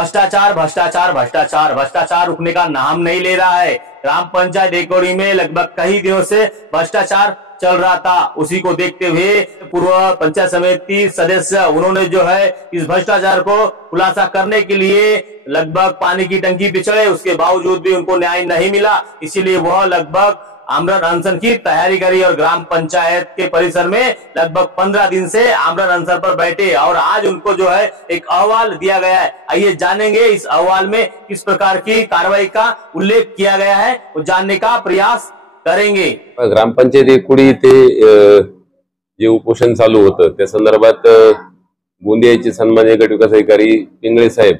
भ्रष्टाचार भ्रष्टाचार भ्रष्टाचार भ्रष्टाचार रुकने का नाम नहीं ले रहा है। ग्राम पंचायत एकोड़ी में लगभग कई दिनों से भ्रष्टाचार चल रहा था। उसी को देखते हुए पूर्व पंचायत समिति सदस्य उन्होंने जो है इस भ्रष्टाचार को खुलासा करने के लिए लगभग पानी की टंकी पे चढ़े, उसके बावजूद भी उनको न्याय नहीं मिला। इसीलिए वह लगभग आमरण अनशन की तैयारी करी और ग्राम पंचायत के परिसर में लगभग 15 दिन से आमरण अनशन पर बैठे और आज उनको जो है एक अहवाल दिया गया है। आइए जानेंगे इस अहवाल में किस प्रकार की कार्रवाई का उल्लेख किया गया है, वो जानने का प्रयास करेंगे। ग्रामपंचायत एकोडी इथे जे उपोषण चालू होतं त्या संदर्भात गोंदियाचे सन्माननीय गटविकास अधिकारी पिंगळे साहेब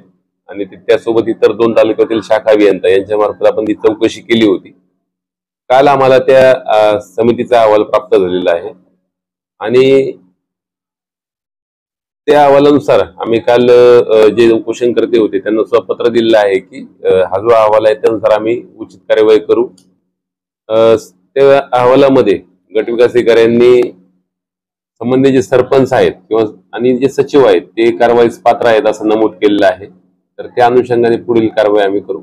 आणि त्यासोबत इतर 2 तालुक्यातील शाखा अभियंता यांच्या मार्फत आपण ती चौकशी केली होती। काल आम्हाला त्या समितीचा अहवाल प्राप्त झालेला आहे आणि त्या अहवालानुसार आम्ही काल जे उपोषणकर्ते होते त्यांना स्वपत्र दिलेलं आहे की हा जो अहवाल आहे त्यानुसार आम्ही उचित कार्यवाही करू। त्या अहवालामध्ये गटविकास अधिकाऱ्यांनी संबंधित जे सरपंच आहेत किंवा आणि जे सचिव आहेत ते कारवाईस पात्र आहेत असं नमूद केलेलं आहे। तर त्या अनुषंगाने पुढील कारवाई आम्ही करू।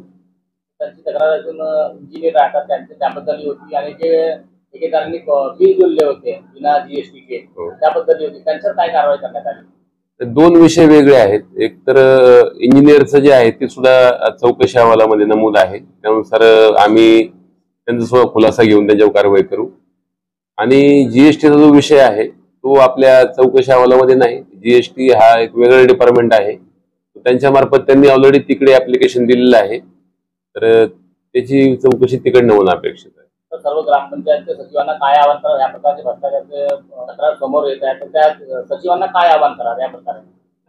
त्यांची तक्रार अजून इंजिनियर राहतात त्याबद्दल होती आणि जे ठेकेदारांनी बिल जोडले होते बिना जीएसटी के त्याबद्दल होती, त्यांच्यावर काय कारवाई करण्यात आली? 2 विषय वेगळे आहेत। एक तर इंजिनियरचं जे आहे ते सुद्धा चौकशी अहवालामध्ये नमूद आहे, त्यानुसार आम्ही त्यांचा सुद्धा खुलासा घेऊन त्यांच्यावर कारवाई करू। आणि जीएसटीचा जो विषय आहे तो आपल्या चौकशी अहवालामध्ये नाही। जीएसटी हा एक वेगळा डिपार्टमेंट आहे, त्यांच्या मार्फत त्यांनी ऑलरेडी तिकडे ऍप्लिकेशन दिलेलं आहे, तर त्याची चौकशी तिकडनं होणं अपेक्षित आहे। तर सर्व ग्रामपंचायतच्या सचिवांना काय आवाहन करा या प्रकारचे भ्रष्टाचाराचे तक्रार समोर येत आहे, तर त्या सचिवांना काय आवाहन करा या प्रकारे?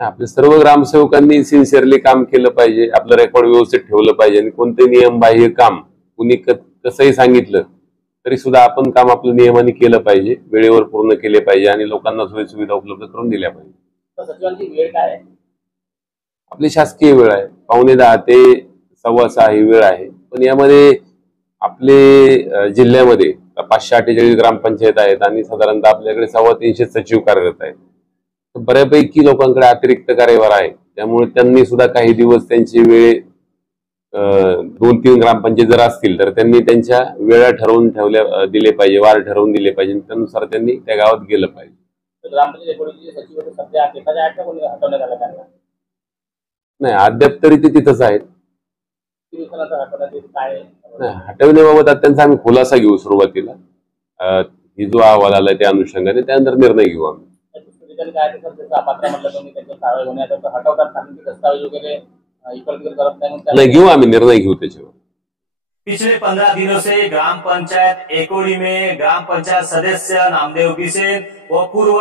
आपले सर्व ग्रामसेवकांनी सिन्सिअरली काम केलं पाहिजे, आपलं रेकॉर्ड व्यवस्थित ठेवलं पाहिजे आणि कोणते नियम बाह्य काम कुणी कसंही सांगितलं तरी सुद्धा आपण काम आपलं नियमाने केलं पाहिजे, वेळेवर पूर्ण केले पाहिजे आणि लोकांना सोयी सुविधा उपलब्ध करून दिल्या पाहिजे। तर सचिवांची वेळ काय आहे? आपली शासकीय वेळ आहे 5:45 ते 6:15 ही वेळ आहे, पण यामध्ये आपले जिल्ह्यामध्ये 548 ग्रामपंचायत आहेत आणि साधारणतः आपल्याकडे 350 सचिव कार्यरत आहेत। बऱ्यापैकी लोकांकडे अतिरिक्त कार्यभार आहे, त्यामुळे त्यांनी सुद्धा काही दिवस त्यांची वेळ 2-3 ग्रामपंचायत जर असतील तर त्यांनी त्यांच्या वेळा ठरवून दिले पाहिजे, वार ठरवून दिले पाहिजे, त्यानुसार त्यांनी त्या गावात गेलं पाहिजे। ग्रामपंचायत एकोडीचे सचिव होते सध्या केसाच्या आहेत का कोणी हटवण्यात आलं त्यांना? नाही, अद्याप तरी ते तिथंच आहेत। हटवण्याबाबत त्यांचा आम्ही खुलासा घेऊ सुरुवातीला, ही जो अहवाल आलाय त्या अनुषंगाने, त्यानंतर निर्णय घेऊ आम्ही। नाही, घेऊ आम्ही निर्णय घेऊ त्याच्यावर। पिछले 15 दिनों से ग्राम पंचायत एकोड़ी में ग्राम पंचायत सदस्य नामदेव बिसेन व पूर्व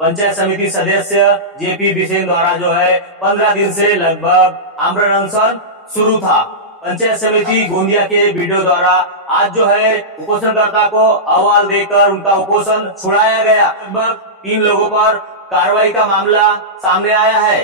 पंचायत समिति सदस्य जेपी बिसेन द्वारा जो है 15 दिन से लगभग आमरण अनशन शुरू था। पंचायत समिति गोंदिया के वीडियो द्वारा आज जो है उपोषणकर्ता को अहवाल देकर उनका उपोषण छुड़ाया गया। लगभग 3 लोगों पर कार्रवाई का मामला सामने आया है।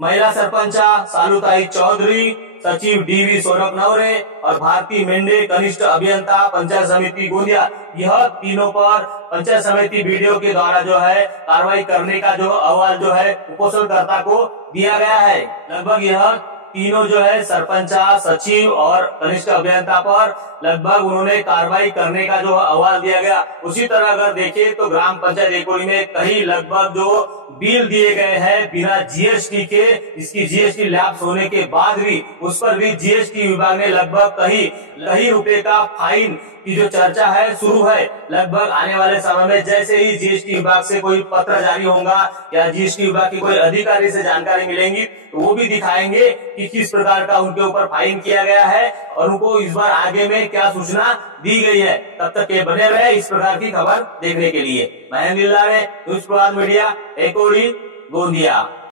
महिला सरपंचा सालुताई चौधरी, सचिव डीवी सोनक नवरे और भारती मेंढे कनिष्ठ अभियंता पंचायत समिति गोंदिया, यह तीनों पर पंचायत समिति वीडियो के द्वारा जो है कार्रवाई करने का जो अहवाल जो है उपोषणकर्ता को दिया गया है। लगभग यह तीनों जो है सरपंचा, सचिव और कनिष्ठ अभियंता पर लगभग उन्होंने कार्रवाई करने का जो अहवाल दिया गया। उसी तरह अगर देखें तो ग्राम पंचायत एकोड़ी में कई लगभग जो बिल दिए गए हैं बिना जीएसटी के, इसकी जीएसटी लैप्स होने के बाद भी उस पर भी जीएसटी विभाग ने लगभग कई रुपए का फाइन की जो चर्चा है शुरू है। लगभग आने वाले समय में जैसे ही जीएसटी विभाग से कोई पत्र जारी होगा या जीएसटी विभाग के कोई अधिकारी से जानकारी मिलेंगी तो वो भी दिखाएंगे कि किस प्रकार का उनके ऊपर फाइन किया गया है और उनको इस बार आगे में क्या सूचना दी गई है। तब तक के बने रहे इस प्रकार की खबर देखने के लिए। मैं नीला न्यूज़ प्रभात मीडिया एकोड़ी गोंदिया।